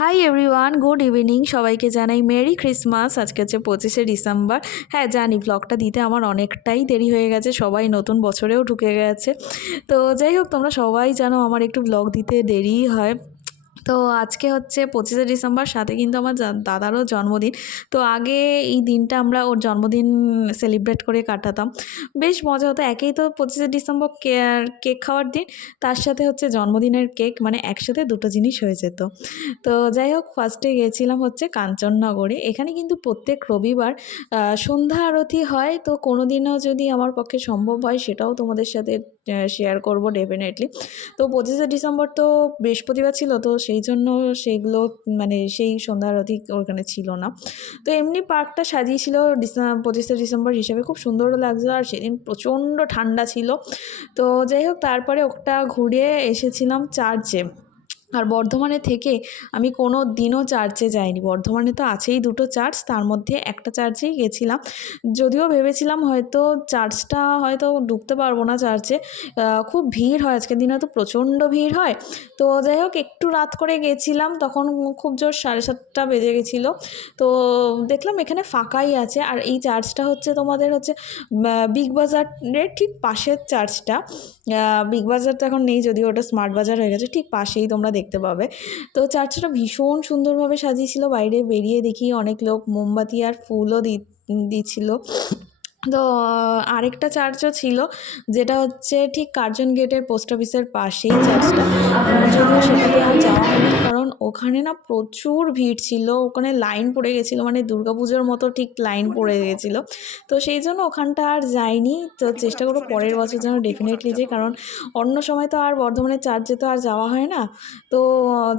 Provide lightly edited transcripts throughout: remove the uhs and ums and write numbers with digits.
Hi everyone, good evening. সবাইকে জানাই merry Christmas. আজকে হচ্ছে 25শে ডিসেম্বর। হ্যাঁ জানি ব্লগটা দিতে আমার অনেকটাই দেরি হয়ে গেছে, সবাই নতুন বছরেও ঢুকে গেছে। তো যাই হোক, তোমরা সবাই জানো আমার একটু ব্লগ দিতে দেরিই হয়। তো আজকে হচ্ছে 25শে ডিসেম্বর, সাথে কিন্তু আমার দাদারও জন্মদিন। তো আগে এই দিনটা আমরা ওর জন্মদিন সেলিব্রেট করে কাটাতাম, বেশ মজা হতো। একেই তো 25শে ডিসেম্বর কেক খাওয়ার দিন, তার সাথে হচ্ছে জন্মদিনের কেক, মানে একসাথে দুটো জিনিস হয়ে যেত। তো যাই হোক, ফার্স্টে গেছিলাম হচ্ছে কাঞ্চননগরে। এখানে কিন্তু প্রত্যেক রবিবার সন্ধ্যা আরতি হয়। তো কোনো দিনও যদি আমার পক্ষে সম্ভব হয় সেটাও তোমাদের সাথে শেয়ার করব ডেফিনেটলি। তো 25শে ডিসেম্বর তো বৃহস্পতিবার ছিল, তো সেই জন্য সেইগুলো মানে সেই সন্ধ্যা আরতি ওখানে ছিল না। তো এমনি পার্কটা সাজিয়েছিল 25শে ডিসেম্বর হিসেবে, খুব সুন্দরও লাগছিল। আর সেদিন প্রচণ্ড ঠান্ডা ছিল। তো যাই হোক, তারপরে ওটা ঘুরে এসেছিলাম চার্চে। আর বর্ধমানে থেকে আমি কোনো দিনও চার্চে যাইনি। বর্ধমানে তো আছেই দুটো চার্চ, তার মধ্যে একটা চার্চেই গেছিলাম। যদিও ভেবেছিলাম হয়তো চার্চটা হয়তো ঢুকতে পারবো না চার্চে, খুব ভিড় হয় আজকের দিনে, তো প্রচণ্ড ভিড় হয়। তো যাই হোক, একটু রাত করে গেছিলাম, তখন খুব জোর 7:30 বেজে গেছিলো। তো দেখলাম এখানে ফাঁকাই আছে। আর এই চার্চটা হচ্ছে তোমাদের হচ্ছে বিগ বাজারের ঠিক পাশের চার্চটা। বিগ বাজার তো এখন নেই, যদিও ওটা স্মার্ট বাজার হয়ে গেছে, ঠিক পাশেই তোমরা দেখতে পাবে। তো চার্চটা ভীষণ সুন্দরভাবে সাজিয়েছিল। বাইরে বেরিয়ে দেখি অনেক লোক মোমবাতি আর ফুলও দিচ্ছিল। তো আরেকটা চার্চও ছিল, যেটা হচ্ছে ঠিক কার্জন গেটের পোস্ট অফিসের পাশেই চার্চটা। যদিও সেটাতে আর যাওয়া হয়নি, কারণ ওখানে না প্রচুর ভিড় ছিল, ওখানে লাইন পড়ে গেছিলো, মানে দুর্গাপুজোর মতো ঠিক লাইন পড়ে গেছিলো। তো সেই জন্য ওখানটা আর যাইনি। তো চেষ্টা করবো পরের বছর যেন ডেফিনেটলি যাই, কারণ অন্য সময় তো আর বর্ধমানের চার্চে তো আর যাওয়া হয় না। তো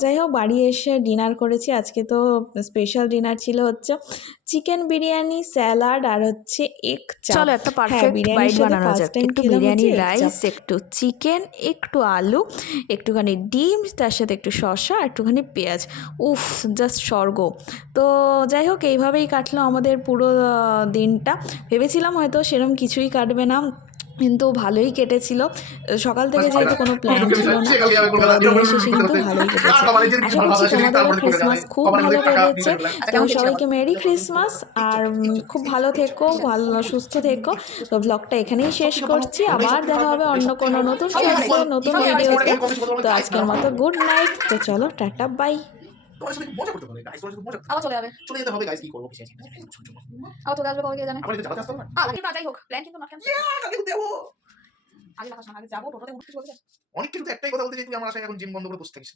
যাই হোক, বাড়ি এসে ডিনার করেছি। আজকে তো স্পেশাল ডিনার ছিল হচ্ছে চিকেন বিরিয়ানি, স্যালাড আর হচ্ছে এগ চাপ। চলো একটা হ্যাঁ, পারফেক্ট বিরিয়ানির বাইট সাথে বানানো ফার্স্ট যাক। টাইম একটু খেলাম বিরিয়ানি হচ্ছে এগ চাপ। রাইস, একটু চিকেন, একটু আলু, একটুখানি ডিম, তার সাথে একটু শসা, একটুখানি পেঁয়াজ। উফ, জাস্ট স্বর্গ। তো যাই হোক, এইভাবেই কাটলো আমাদের পুরো দিনটা। ভেবেছিলাম হয়তো সেরকম কিছুই কাটবে না, কিন্তু ভালোই কেটেছিল। সকাল থেকে যেহেতু কোনো প্ল্যান ছিল না, তো দিনের শেষে কিন্তু ভালোই কেটেছে। আশা করছি তোমাদেরও ক্রিসমাস খুব ভালো কেটেছে। তো সবাইকে মেরি ক্রিসমাস। আর খুব ভালো থেকো, ভালো সুস্থ থেকো। তো ব্লগটা এখানেই শেষ করছি, আবার দেখা হবে অন্য কোনো নতুন ফেসে নতুন ভিডিওতে। তো আজকের মতো গুড নাইট। তো চলো টাটা, বাই। তোমার সাথে মজা করতে হবে গাইস, তোমার সাথে মজা আবার চলে যাবে। চলে যেতে হবে গাইস, কি করবো কিছু আবার চলে আসবে কবে কে জানে। আমার এটা চালাতে আসতে হবে না। আগে না যাই হোক, প্ল্যান কিন্তু নট ক্যান্সেল। কালকে দেবো আগে লাগাস না, আগে যাবো টোটোতে উঠতে চলে যাবে। অনেক কিছু তো একটাই কথা বলতে চাই, তুই আমার আশায় এখন জিম বন্ধ করে বসে থাকিস।